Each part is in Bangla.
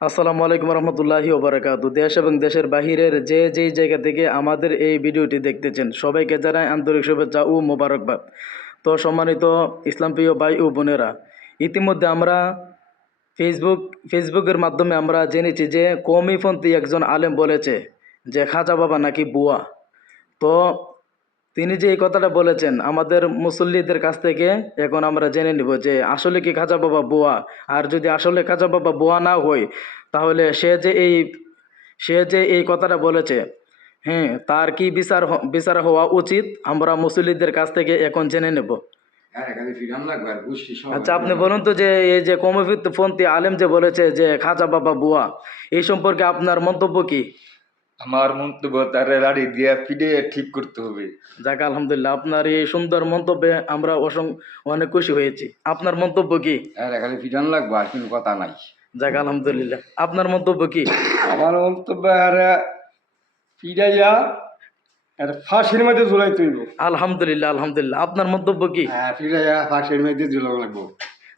আসসালামু আলাইকুম রহমতুল্লাহি ওবরাকাত। দেশ এবং দেশের বাহিরের যে যেই জায়গা থেকে আমাদের এই ভিডিওটি দেখতেছেন, সবাইকে জানাই আন্তরিক শুভেচ্ছা ও মোবারকবাদ। তো সম্মানিত ইসলামপ্রিয় ভাই ও বোনেরা, ইতিমধ্যে আমরা ফেসবুক ফেসবুকের মাধ্যমে আমরা জেনেছি যে কৌমিপন্থী একজন আলেম বলেছে যে খাজা বাবা নাকি বুয়া। তো তিনি যে এই কথাটা বলেছেন আমাদের মুসল্লিদের কাছ থেকে এখন আমরা জেনে নিব যে আসলে কি খাজা বাবা বুয়া? আর যদি আসলে খাজা বাবা বুয়া না হয় তাহলে সে যে এই সে যে এই কথাটা বলেছে হ্যাঁ তার কি বিচার বিচার হওয়া উচিত? আমরা মুসল্লিদের কাছ থেকে এখন জেনে নেব। আচ্ছা আপনি বলুন তো যে এই যে কমফিপন্থী আলেম যে বলেছে যে খাজা বাবা বুয়া এই সম্পর্কে আপনার মন্তব্য কি? আমার মন্তব্য তার লাড়ি দিয়ে পিড়ে ঠিক করতে হবে। যাক আলহামদুলিল্লাহ আপনার এই সুন্দর মন্তব্যে আমরা অসং অনেক খুশি হয়েছি। আপনার মন্তব্য কি? আরে খালি ফিরান লাগবে আর কোনো কথা নাই। যাক আলহামদুলিল্লাহ আপনার মন্তব্য কি? আমার মন্তব্য আর পিড়াইয়া আর ফাঁসির মধ্যে ঝুলাই তুইব আলহামদুলিল্লাহ আলহামদুলিল্লাহ আপনার মন্তব্য কি? হ্যাঁ পিড়াইয়া ফাঁসির মধ্যে ঝুলানো লাগবো।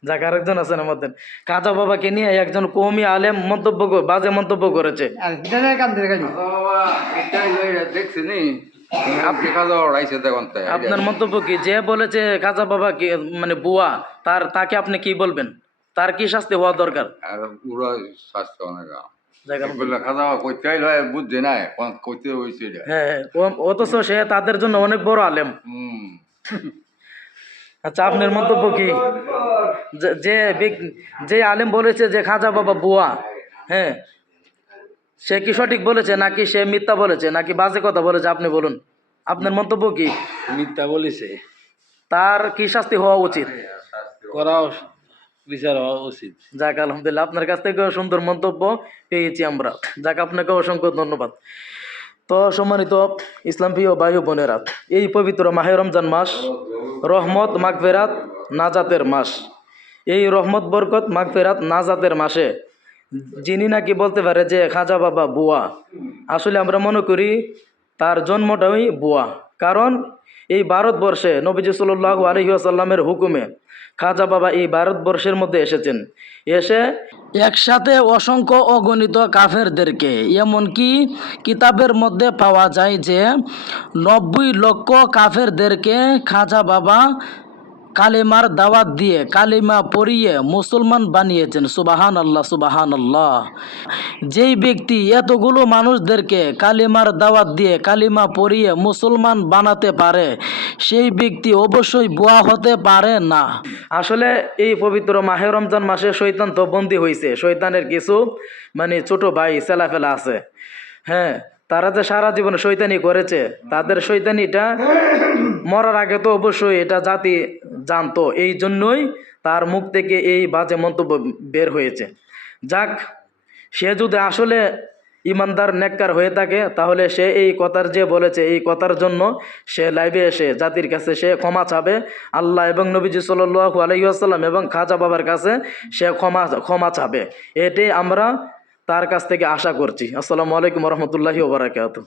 যাক আরেকজন আছেন আমাদের কাজা বাবাকে নিয়ে একজন কৌমি আলেম মন্তব্য বাজে মন্তব্য করেছে। আপনার মন্তব্য কি? যে বলেছে কাজা বাবা কি মানে বুয়া তার তাকে আপনি কি বলবেন? তার কি শাস্তি হওয়া দরকার? আর পুরো স্বাস্থ্য অনেক। হ্যাঁ হ্যাঁ, অথচ সে তাদের জন্য অনেক বড় আলেম। হুম। আচ্ছা আপনার মন্তব্য কি? যে- যে আলেম বলেছে যে খাজা বাবা বুয়া হ্যাঁ সে কি সঠিক বলেছে নাকি সে মিথ্যা বলেছে নাকি বাজে কথা বলেছে আপনি বলুন? আপনার মন্তব্য কি? মিথ্যা বলেছে। তার কি শাস্তি হওয়া উচিত? করা বিচার হওয়া উচিত। যাক আলহামদুলিল্লাহ আপনার কাছ থেকে সুন্দর মন্তব্য পেয়েছি আমরা। যাক আপনাকে অসংখ্য ধন্যবাদ। তো সম্মানিত ইসলাম প্রিয় ভাই ও বোনেরা এই পবিত্র মাহে রমজান মাস রহমত মাগফেরাত নাজাতের মাস। এই রহমত, বরকত, মাগফেরাত নাজাতের মাসে। যিনি নাকি বলতে পারে যে খাজা বাবা বুয়া। আসলে আমরা মনে করি তার জন্মটাই বুয়া। কারণ এই ভারতবর্ষে নবীজি সাল্লাহ আলহিহাসাল্লামের হুকুমে খাজা বাবা এই ভারতবর্ষের মধ্যে এসেছেন। এসে একসাথে অসংখ্য অগণিত কাফেরদেরকে, এমনকি কিতাবের মধ্যে পাওয়া যায় যে নব্বই লক্ষ কাফেরদেরকে খাজা বাবা কালিমার দাওয়াত দিয়ে কালিমা পড়িয়ে মুসলমান বানিয়েছেন। সুবাহান আল্লাহ সুবাহান আল্লাহ যেই ব্যক্তি এতগুলো মানুষদেরকে কালিমার দাওয়াত দিয়ে কালিমা পড়িয়ে মুসলমান বানাতে পারে, সেই ব্যক্তি অবশ্যই বোয়া হতে পারে না। আসলে এই পবিত্র মাহে রমজান মাসে শৈতান তো বন্দি হয়েছে শৈতানের কিছু মানে ছোট ভাই সেলাফেলা আছে। হ্যাঁ তারা যে সারা জীবন শৈতানি করেছে, তাদের শৈতানিটা মরার আগে তো অবশ্যই এটা জাতি জানতো। এই জন্যই তার মুখ থেকে এই বাজে মন্তব্য বের হয়েছে। যাক, সে যদি আসলে ইমানদার, নেককার হয়ে থাকে, তাহলে সে এই কথার যে বলেছে, এই কথার জন্য সে লাইভে এসে জাতির কাছে সে ক্ষমা চাবে। আল্লাহ এবং নবীজি সাল্লু আলহিহাসাল্লাম এবং খাজা বাবার কাছে সে ক্ষমা ক্ষমা চাবে। এটাই আমরা তার কাছ থেকে আশা করছি। আসসালামু আলাইকুম রহমতুল্লাহি ওবরাকাতু